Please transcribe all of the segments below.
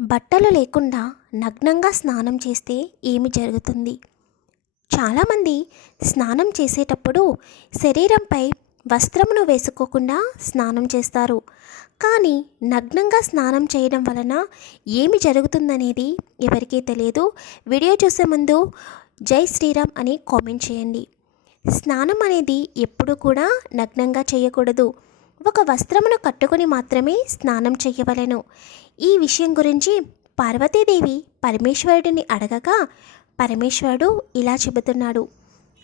బట్టలు లేకుండా నగ్నంగా స్నానం చేస్తే ఏమి జరుగుతుంది? చాలామంది స్నానం చేసేటప్పుడు శరీరంపై వస్త్రమును వేసుకోకుండా స్నానం చేస్తారు. కానీ నగ్నంగా స్నానం చేయడం వలన ఏమి జరుగుతుందనేది ఎవరికీ తెలియదు. వీడియో చూసే ముందు జై శ్రీరామ్ అని కామెంట్ చేయండి. స్నానం అనేది ఎప్పుడూ కూడా నగ్నంగా చేయకూడదు. ఒక వస్త్రమును కట్టుకొని మాత్రమే స్నానం చేయవలెను. ఈ విషయం గురించి పార్వతీదేవి పరమేశ్వరుడిని అడగగా పరమేశ్వరుడు ఇలా చెబుతున్నాడు.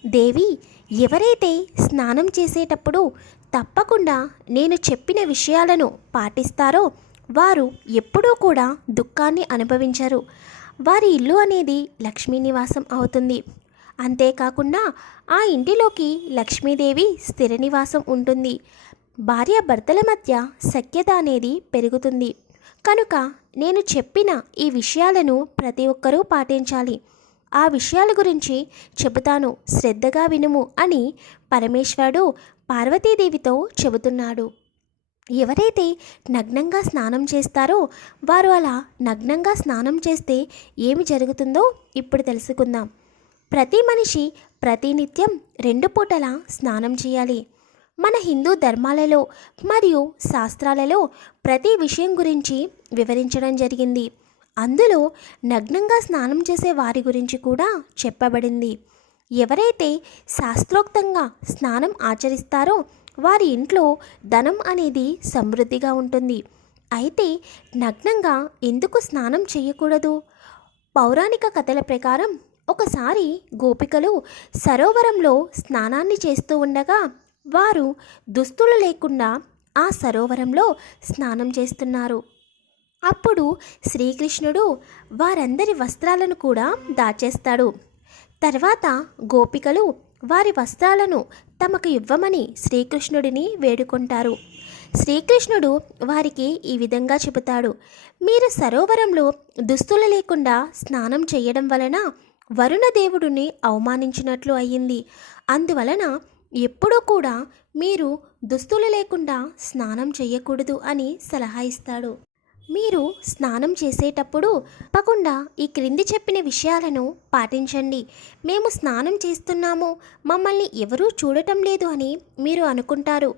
దేవి ఎవరైతే స్నానం చేసేటప్పుడు తప్పకుండా నేను చెప్పిన విషయాలను పాటిస్తారో వారు ఎప్పుడూ కూడా దుఃఖాన్ని అనుభవించరు. వారి ఇల్లు అనేది లక్ష్మీనివాసం అవుతుంది. అంతేకాకుండా ఆ ఇంటిలోకి లక్ష్మీదేవి స్థిర నివాసం ఉంటుంది. భార్య భర్తల మధ్య సఖ్యత అనేది పెరుగుతుంది. కనుక నేను చెప్పిన ఈ విషయాలను ప్రతి ఒక్కరూ పాటించాలి. ఆ విషయాల గురించి చెబుతాను శ్రద్ధగా వినుము అని పరమేశ్వరుడు పార్వతీదేవితో చెబుతున్నాడు. ఎవరైతే నగ్నంగా స్నానం చేస్తారో వారు అలా నగ్నంగా స్నానం చేస్తే ఏమి జరుగుతుందో ఇప్పుడు తెలుసుకుందాం. ప్రతి మనిషి ప్రతినిత్యం రెండు పూటలా స్నానం చేయాలి. మన హిందూ ధర్మాలలో మరియు శాస్త్రాలలో ప్రతి విషయం గురించి వివరించడం జరిగింది. అందులో నగ్నంగా స్నానం చేసే వారి గురించి కూడా చెప్పబడింది. ఎవరైతే శాస్త్రోక్తంగా స్నానం ఆచరిస్తారో వారి ఇంట్లో ధనం అనేది సమృద్ధిగా ఉంటుంది. అయితే నగ్నంగా ఎందుకు స్నానం చేయకూడదు? పౌరాణిక కథల ప్రకారం ఒకసారి గోపికలు సరోవరంలో స్నానాన్ని చేస్తూ ఉండగా వారు దుస్తులు లేకుండా ఆ సరోవరంలో స్నానం చేస్తున్నారు. అప్పుడు శ్రీకృష్ణుడు వారందరి వస్త్రాలను కూడా దాచేస్తాడు. తర్వాత గోపికలు వారి వస్త్రాలను తమకు ఇవ్వమని శ్రీకృష్ణుడిని వేడుకుంటారు. శ్రీకృష్ణుడు వారికి ఈ విధంగా చెబుతాడు. మీరు సరోవరంలో దుస్తులు లేకుండా స్నానం చేయడం వలన వరుణదేవుడిని అవమానించినట్లు అయ్యింది అందువలన ఎప్పుడూ కూడా మీరు దుస్తులు లేకుండా స్నానం చేయకూడదు అని సలహా ఇస్తాడు. మీరు స్నానం చేసేటప్పుడు తప్పకుండా ఈ క్రింది చెప్పిన విషయాలను పాటించండి. మేము స్నానం చేస్తున్నాము మమ్మల్ని ఎవరూ చూడటం లేదు అని మీరు అనుకుంటారు.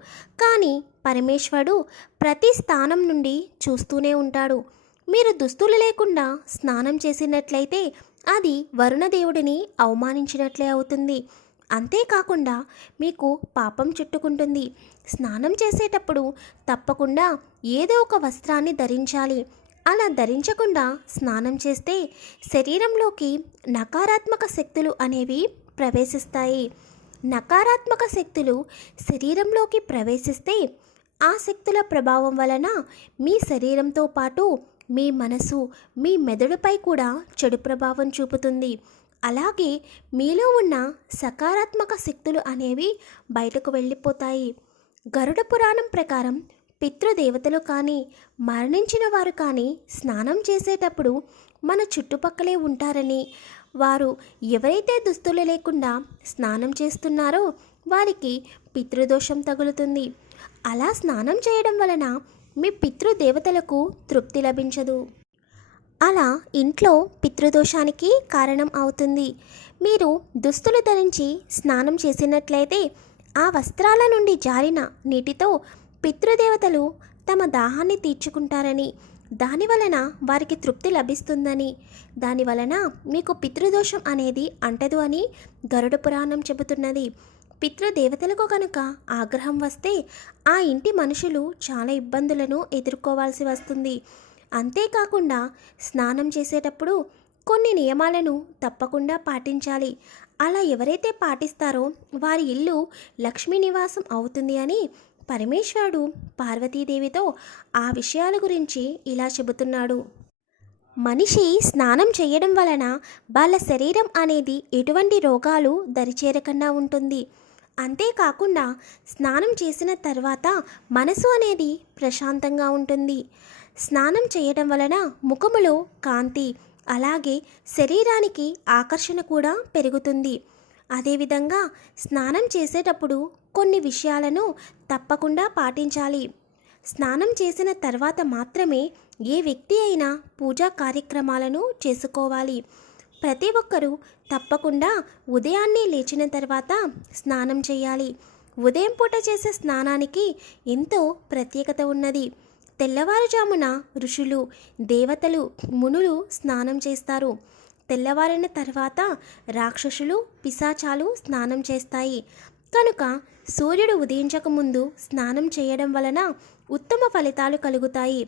కానీ పరమేశ్వరుడు ప్రతి స్థానం నుండి చూస్తూనే ఉంటాడు. మీరు దుస్తులు లేకుండా స్నానం చేసినట్లయితే అది వరుణదేవుడిని అవమానించినట్లే అవుతుంది. అంతేకాకుండా మీకు పాపం చుట్టుకుంటుంది. స్నానం చేసేటప్పుడు తప్పకుండా ఏదో ఒక వస్త్రాన్ని ధరించాలి. అలా ధరించకుండా స్నానం చేస్తే శరీరంలోకి నకారాత్మక శక్తులు అనేవి ప్రవేశిస్తాయి. నకారాత్మక శక్తులు శరీరంలోకి ప్రవేశిస్తే ఆ శక్తుల ప్రభావం వలన మీ శరీరంతో పాటు మీ మనసు మీ మెదడుపై కూడా చెడు ప్రభావం చూపుతుంది. అలాగే మీలో ఉన్న సకారాత్మక శక్తులు అనేవి బయటకు వెళ్ళిపోతాయి. గరుడ పురాణం ప్రకారం పితృదేవతలు కానీ మరణించిన వారు కానీ స్నానం చేసేటప్పుడు మన చుట్టుపక్కలే ఉంటారని వారు ఎవరైతే దుస్తులు లేకుండా స్నానం చేస్తున్నారో వారికి పితృదోషం తగులుతుంది. అలా స్నానం చేయడం వలన మీ పితృదేవతలకు తృప్తి లభించదు. అలా ఇంట్లో పితృదోషానికి కారణం అవుతుంది. మీరు దుస్తులు ధరించి స్నానం చేసినట్లయితే ఆ వస్త్రాల నుండి జారిన నీటితో పితృదేవతలు తమ దాహాన్ని తీర్చుకుంటారని దాని వలన వారికి తృప్తి లభిస్తుందని దాని వలన మీకు పితృదోషం అనేది అంటదు అని గరుడ పురాణం చెబుతున్నది. పితృదేవతలకు కనుక ఆగ్రహం వస్తే ఆ ఇంటి మనుషులు చాలా ఇబ్బందులను ఎదుర్కోవాల్సి వస్తుంది. అంతేకాకుండా స్నానం చేసేటప్పుడు కొన్ని నియమాలను తప్పకుండా పాటించాలి. అలా ఎవరైతే పాటిస్తారో వారి ఇల్లు లక్ష్మీ నివాసం అవుతుంది అని పరమేశ్వరుడు పార్వతీదేవితో ఆ విషయాల గురించి ఇలా చెబుతున్నాడు. మనిషి స్నానం చేయడం వలన వాళ్ళ శరీరం అనేది ఎటువంటి రోగాలు దరిచేరకుండా ఉంటుంది. అంతేకాకుండా స్నానం చేసిన తర్వాత మనసు అనేది ప్రశాంతంగా ఉంటుంది. స్నానం చేయడం వలన ముఖములో కాంతి అలాగే శరీరానికి ఆకర్షణ కూడా పెరుగుతుంది. అదేవిధంగా స్నానం చేసేటప్పుడు కొన్ని విషయాలను తప్పకుండా పాటించాలి. స్నానం చేసిన తర్వాత మాత్రమే ఏ వ్యక్తి అయినా పూజా కార్యక్రమాలను చేసుకోవాలి. ప్రతి ఒక్కరూ తప్పకుండా ఉదయాన్నే లేచిన తర్వాత స్నానం చేయాలి. ఉదయం పూట చేసే స్నానానికి ఎంతో ప్రత్యేకత ఉన్నది. తెల్లవారుజామున ఋషులు దేవతలు మునులు స్నానం చేస్తారు. తెల్లవారిన తర్వాత రాక్షసులు పిశాచాలు స్నానం చేస్తాయి. కనుక సూర్యుడు ఉదయించక ముందు స్నానం చేయడం వలన ఉత్తమ ఫలితాలు కలుగుతాయి.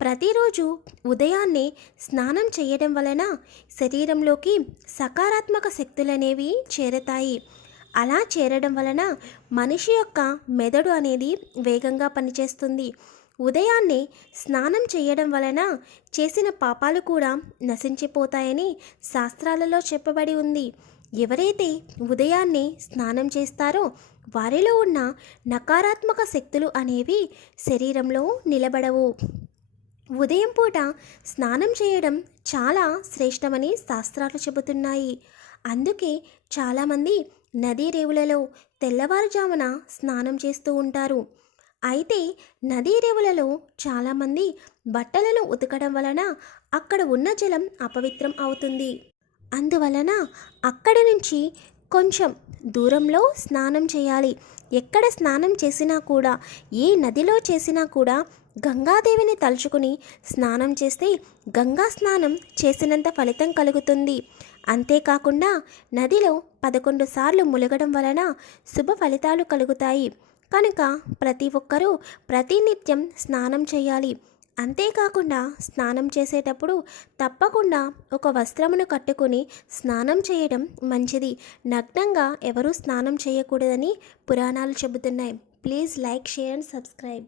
ప్రతిరోజు ఉదయాన్నే స్నానం చేయడం వలన శరీరంలోకి సకారాత్మక శక్తులనేవి చేరతాయి. అలా చేరడం వలన మనిషి యొక్క మెదడు అనేది వేగంగా పనిచేస్తుంది. ఉదయాన్నే స్నానం చేయడం వలన చేసిన పాపాలు కూడా నశించిపోతాయని శాస్త్రాలలో చెప్పబడి ఉంది. ఎవరైతే ఉదయాన్నే స్నానం చేస్తారో వారిలో ఉన్న నకారాత్మక శక్తులు అనేవి శరీరంలో నిలబడవు. ఉదయం పూట స్నానం చేయడం చాలా శ్రేష్టమని శాస్త్రాలు చెబుతున్నాయి. అందుకే చాలామంది నదీ రేవులలో తెల్లవారుజామున స్నానం చేస్తూ ఉంటారు. అయితే నదీ రేవులలో చాలామంది బట్టలను ఉతకడం వలన అక్కడ ఉన్న జలం అపవిత్రం అవుతుంది. అందువలన అక్కడి నుంచి కొంచెం దూరంలో స్నానం చేయాలి. ఎక్కడ స్నానం చేసినా కూడా ఏ నదిలో చేసినా కూడా గంగాదేవిని తలుచుకుని స్నానం చేస్తే గంగా స్నానం చేసినంత ఫలితం కలుగుతుంది. అంతేకాకుండా నదిలో పదకొండు సార్లు ములగడం వలన శుభ ఫలితాలు కలుగుతాయి. కనుక ప్రతి ఒక్కరూ ప్రతినిత్యం స్నానం చేయాలి. అంతేకాకుండా స్నానం చేసేటప్పుడు తప్పకుండా ఒక వస్త్రమును కట్టుకుని స్నానం చేయడం మంచిది. నగ్నంగా ఎవరూ స్నానం చేయకూడదని పురాణాలు చెబుతున్నాయి. Please like share and subscribe.